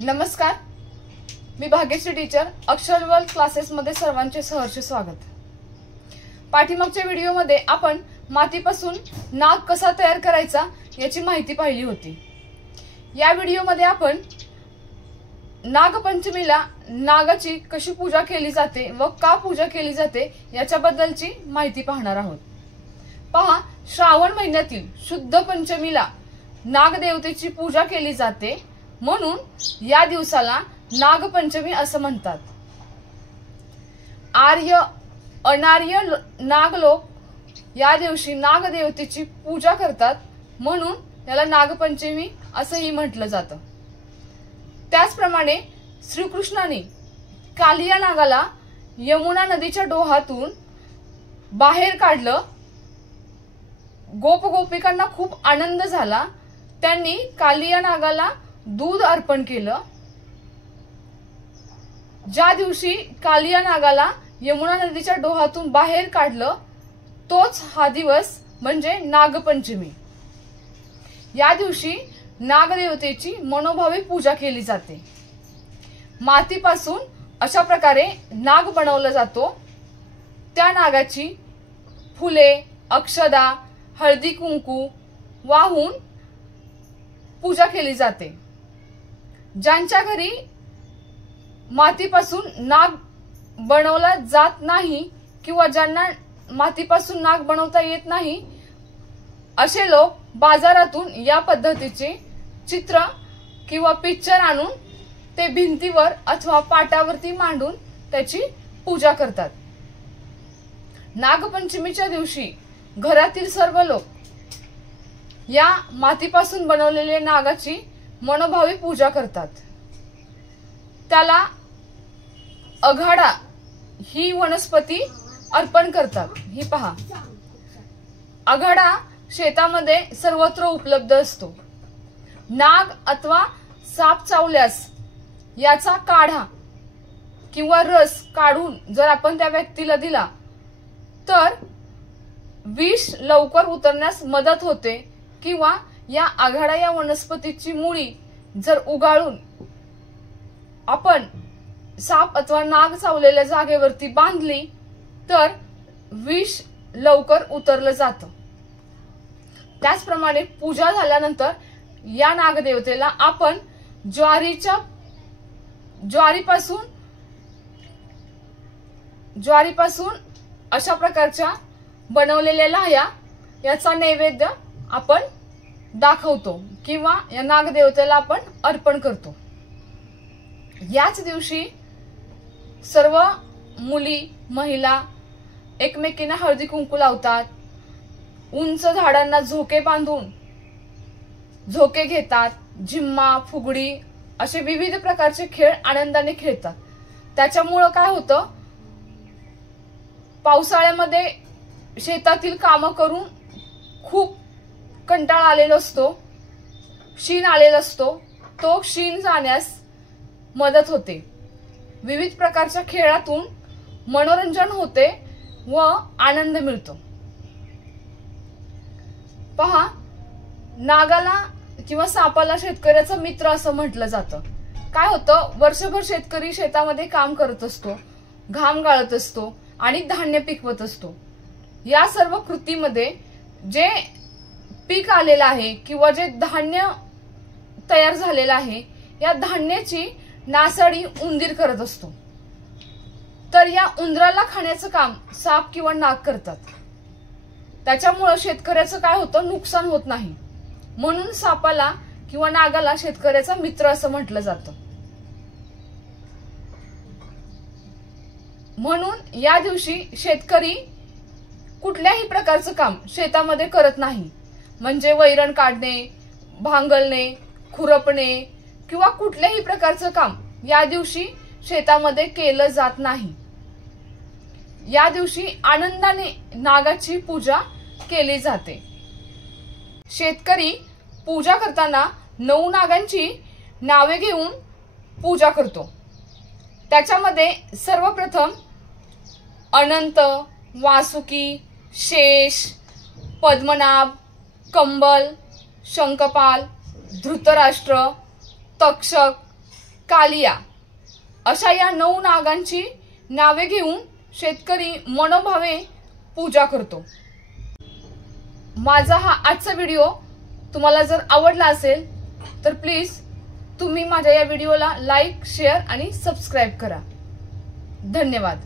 नमस्कार, मी Bhagyashree teacher अक्षरवर्ल्ड classes मध्ये सर्वांचे सहर्ष स्वागत। पाठीमागच्या व्हिडिओमध्ये आपण मातीपासून नाग कसा तयार करायचा याची माहिती पाहिली होती। या व्हिडिओमध्ये आपण नागपंचमीला नागाची कशी पूजा केली जाते व का पूजा केली जाते याच्याबद्दलची माहिती पाहणार आहोत। पहा, श्रावण महिन्यातील शुद्ध पंचमीला नागदेवतेची पूजा केली जाते, म्हणून या दिवसाला नागपंचमी असं म्हणतात। आर्य अनार्य नागलोक या दिवशी नागदेवतेची पूजा करतात, म्हणून याला नागपंचमी असंही म्हटलं जातं। त्याचप्रमाणे श्रीकृष्णाने कालिया नागाला यमुना नदीच्या डोहातून बाहेर काढलं। गोपगोपिकांना खूप आनंद झाला। त्यांनी कालिया नागाला दूध अर्पण केलं। ज्या दिवशी कालिया नागाला यमुना नदीच्या डोहातून बाहेर काढलं तोच हा दिवस म्हणजे नागपंचमी। या दिवशी नागदेवतेची मनोभावे पूजा केली जाते। मातीपासून अशा प्रकारे नाग बनवला जातो। त्या नागाची फुले, अक्षदा, हळदी कुंकू वाहून पूजा केली जाते। ज्यांच्या घरी मातीपासून नाग बनवला जात नाही किंवा ज्यांना मातीपासून नाग बनवता येत नाही असे लोक बाजारातून या पद्धतीचे चित्र किंवा पिक्चर आणून ते भिंतीवर अथवा पाटावरती मांडून त्याची पूजा करतात। नागपंचमीच्या दिवशी घरातील सर्व लोक या मातीपासून बनवलेल्या नागाची मनोभावे पूजा करतात। त्याला अघाडा ही वनस्पती अर्पण करतात। ही पहा, अघाडा शेतामध्ये सर्वत्र उपलब्ध असतो। नाग अथवा साप चावल्यास याचा काढा किंवा रस काढून जर आपण त्या व्यक्तीला दिला तर विष लवकर उतरण्यास मदत होते, किंवा या आघाडा या वनस्पतीची मुळी जर उगाळून आपण साप अथवा नाग चावलेल्या जागेवरती बांधली तर विष लवकर उतरलं जातं। त्याचप्रमाणे पूजा झाल्यानंतर या नागदेवतेला आपण ज्वारीपासून अशा प्रकारच्या बनवलेल्या लाह्या याचा नैवेद्य आपण दाखवतो किंवा या नागदेवतेला आपण अर्पण करतो। याच दिवशी सर्व मुली महिला एकमेकींना हळदी कुंकू लावतात। उंच झाडांना झोके बांधून झोके घेतात। झिम्मा, फुगडी असे विविध प्रकारचे खेळ आनंदाने खेळतात। त्याच्यामुळे काय होतं, पावसाळ्यामध्ये शेतातील कामं करून खूप कंटाळा आलेला असतो, शीण आलेला असतो, तो शीण जाण्यास मदत होते। विविध प्रकारच्या खेळातून मनोरंजन होते व आनंद मिळतो। पहा, नागाला किंवा सापाला शेतकऱ्याचा मित्र असं म्हटलं जातं। काय होतं, वर्षभर शेतकरी शेतामध्ये काम करत असतो, घाम गाळत असतो आणि धान्य पिकवत असतो। या सर्व कृतीमध्ये जे पीक आलेलं आहे किंवा जे धान्य तयार झालेलं आहे या धान्याची नासाडी उंदीर करत असतो। तर या उंदराला खाण्याचं काम साप किंवा नाग करतात। त्याच्यामुळे शेतकऱ्याचं काय होतं, नुकसान होत नाही। म्हणून सापाला किंवा नागाला शेतकऱ्याचा मित्र असं म्हटलं जातं। म्हणून या दिवशी शेतकरी कुठल्याही प्रकारचं काम शेतामध्ये करत नाही। म्हणजे वैरण काढणे, भांगलणे, खुरपणे किंवा कुठल्याही प्रकारचं काम या दिवशी शेतामध्ये केलं जात नाही। या दिवशी आनंदाने नागाची पूजा केली जाते। शेतकरी पूजा करताना 9 नागांची नावे घेऊन पूजा करतो। त्याच्यामध्ये सर्वप्रथम अनंत, वासुकी, शेष, पद्मनाभ, कंबल, शंखपाल, धृतराष्ट्र, तक्षक, कालिया अशा या 9 नागांची नावे घेऊन शेतकरी मनोभावे पूजा करतो। माझा हा आजचा व्हिडिओ तुम्हाला जर आवडला असेल तर प्लीज तुम्ही माझ्या या व्हिडिओला लाईक, शेअर आणि सबस्क्राईब करा। धन्यवाद।